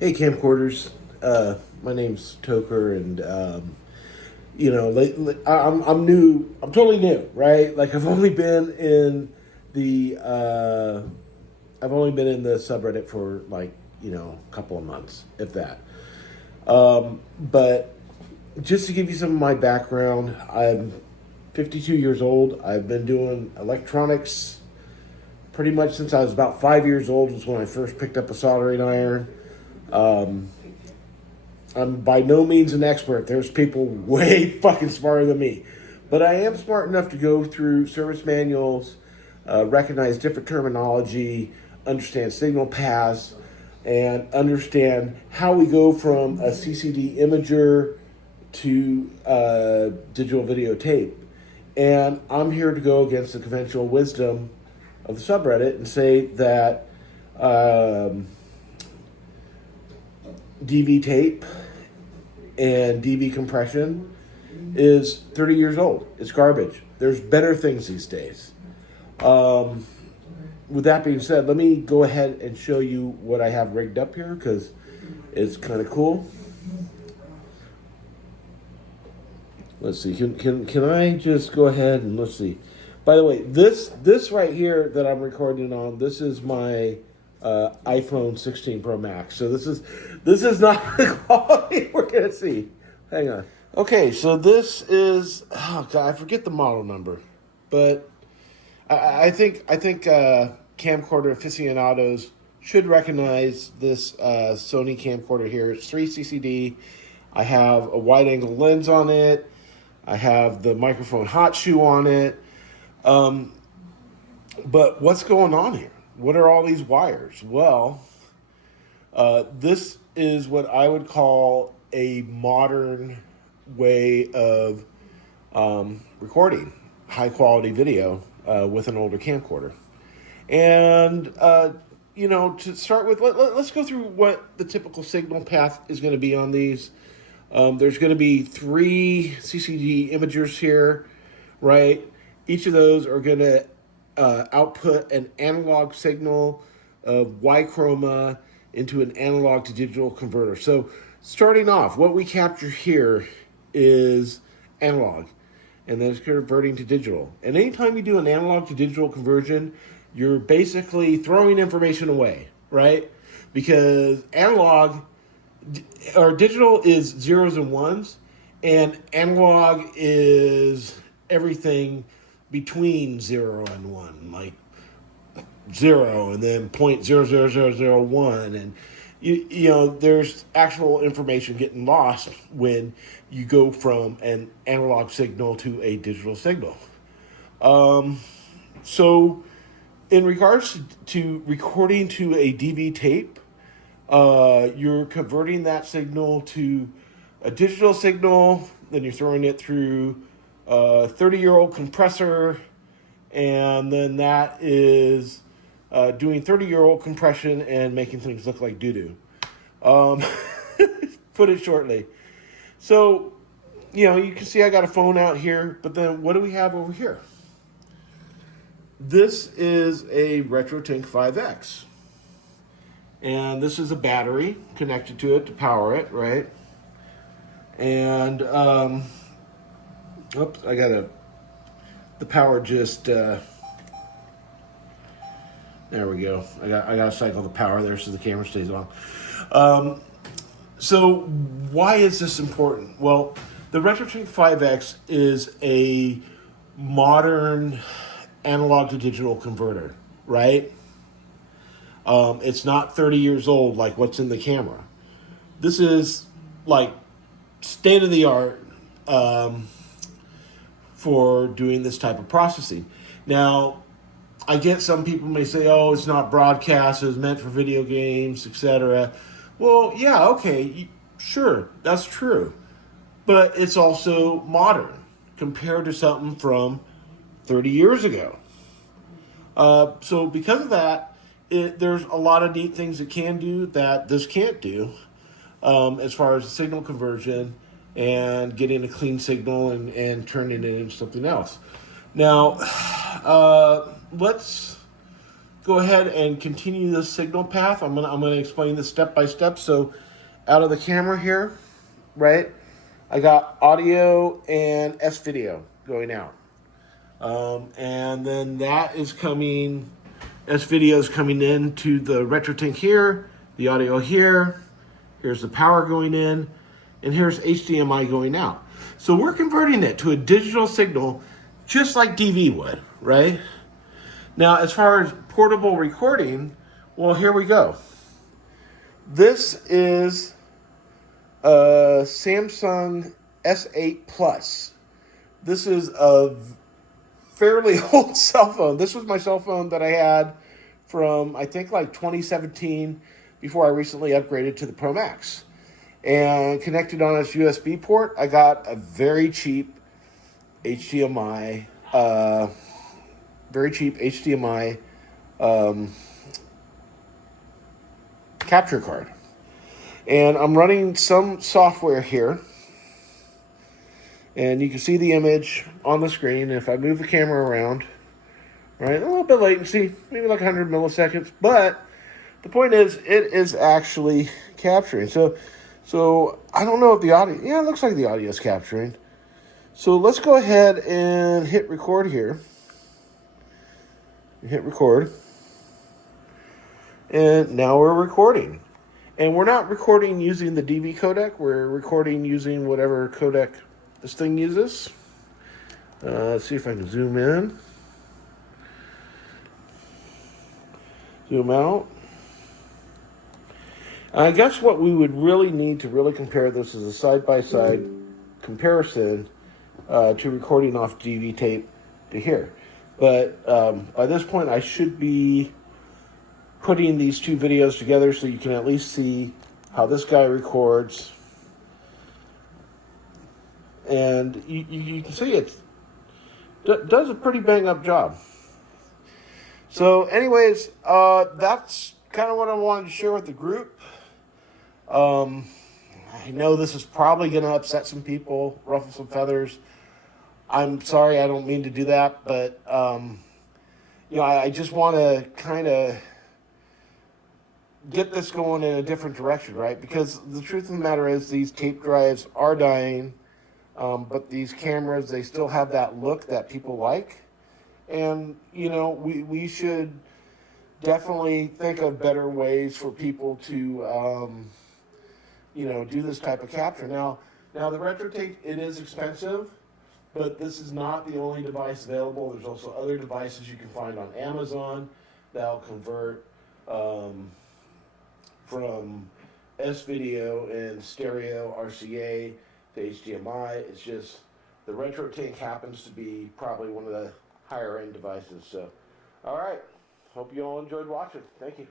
Hey, camcorders. My name's Toker, and I'm new. I'm totally new, right? Like I've only been in the subreddit for like a couple of months, if that. But just to give you some of my background, I'm 52 years old. I've been doing electronics pretty much since I was about 5 years old. Was when I first picked up a soldering iron. I'm by no means an expert. There's people way fucking smarter than me. But I am smart enough to go through service manuals, recognize different terminology, understand signal paths, and understand how we go from a CCD imager to digital videotape. And I'm here to go against the conventional wisdom of the subreddit and say that DV tape and DV compression is 30 years old. It's garbage. There's better things these days. With that being said, let me go ahead and show you what I have rigged up here because it's kind of cool. Let's see. Can I just go ahead and let's see. By the way, this right here that I'm recording on, this is my iPhone 16 Pro Max. So this is not the quality we're gonna see. Hang on. Okay, so this is I forget the model number, but I think camcorder aficionados should recognize this Sony camcorder here. It's 3 CCD. I have a wide angle lens on it. I have the microphone hot shoe on it. But what's going on here? What are all these wires? Well, this is what I would call a modern way of recording high quality video with an older camcorder. And, to start with, let's go through what the typical signal path is going to be on these. There's going to be 3 CCD imagers here, right? Each of those are going to output an analog signal of Y chroma into an analog to digital converter. So starting off, what we capture here is analog, and then it's converting to digital. And anytime you do an analog to digital conversion, you're basically throwing information away, right? Because analog or digital is zeros and ones, and analog is everything between 0 and 1, like 0 and then 0.00001, and you know there's actual information getting lost when you go from an analog signal to a digital signal. So in regards to recording to a DV tape, you're converting that signal to a digital signal, then you're throwing it through a 30-year-old compressor, and then that is doing 30-year-old compression and making things look like doo-doo. Put it shortly. So, you can see I got a phone out here, but then what do we have over here? This is a Retrotink 5X. And this is a battery connected to it to power it, right? And, oops, the power just, there we go. I gotta cycle the power there so the camera stays on. So why is this important? Well, the Retrotink 5X is a modern analog to digital converter, right? It's not 30 years old like what's in the camera. This is like state of the art for doing this type of processing. Now, I get some people may say, oh, it's not broadcast, it's meant for video games, etc. Well, yeah, okay, sure, that's true. But it's also modern compared to something from 30 years ago. So because of that, there's a lot of neat things it can do that this can't do, as far as signal conversion and getting a clean signal and turning it into something else. Now, let's go ahead and continue the signal path. I'm gonna explain this step by step. So out of the camera here, right, I got audio and Svideo going out. And then that is coming, Svideo is coming into the Retrotink here, the audio here, here's the power going in, and here's HDMI going out. So we're converting it to a digital signal just like DV would, right? Now, as far as portable recording, well, here we go. This is a Samsung S8 Plus. This is a fairly old cell phone. This was my cell phone that I had from, I think, like 2017 before I recently upgraded to the Pro Max. And connected on its USB port, I got a very cheap HDMI, capture card. And I'm running some software here. And you can see the image on the screen. If I move the camera around, right, a little bit latency, maybe like 100 milliseconds. But the point is, it is actually capturing. So I don't know if the audio, yeah, it looks like the audio is capturing. So let's go ahead and hit record here. Hit record. And now we're recording. And we're not recording using the DV codec. We're recording using whatever codec this thing uses. Let's see if I can zoom in. Zoom out. I guess what we would really need to really compare this is a side-by-side comparison to recording off DV tape to here. But by this point, I should be putting these two videos together so you can at least see how this guy records. And you can see it does a pretty bang-up job. So anyways, that's kind of what I wanted to share with the group. I know this is probably going to upset some people, ruffle some feathers. I'm sorry, I don't mean to do that, but you know, I just want to kind of get this going in a different direction, right? Because the truth of the matter is these tape drives are dying, but these cameras, they still have that look that people like. And, you know, we should definitely think of better ways for people to, you know, do this type of capture. Now the Retrotink, it is expensive, but this is not the only device available. There's also other devices you can find on Amazon that'll convert from Svideo and stereo RCA to HDMI. It's just the Retrotink happens to be probably one of the higher end devices. So, all right. Hope you all enjoyed watching. Thank you.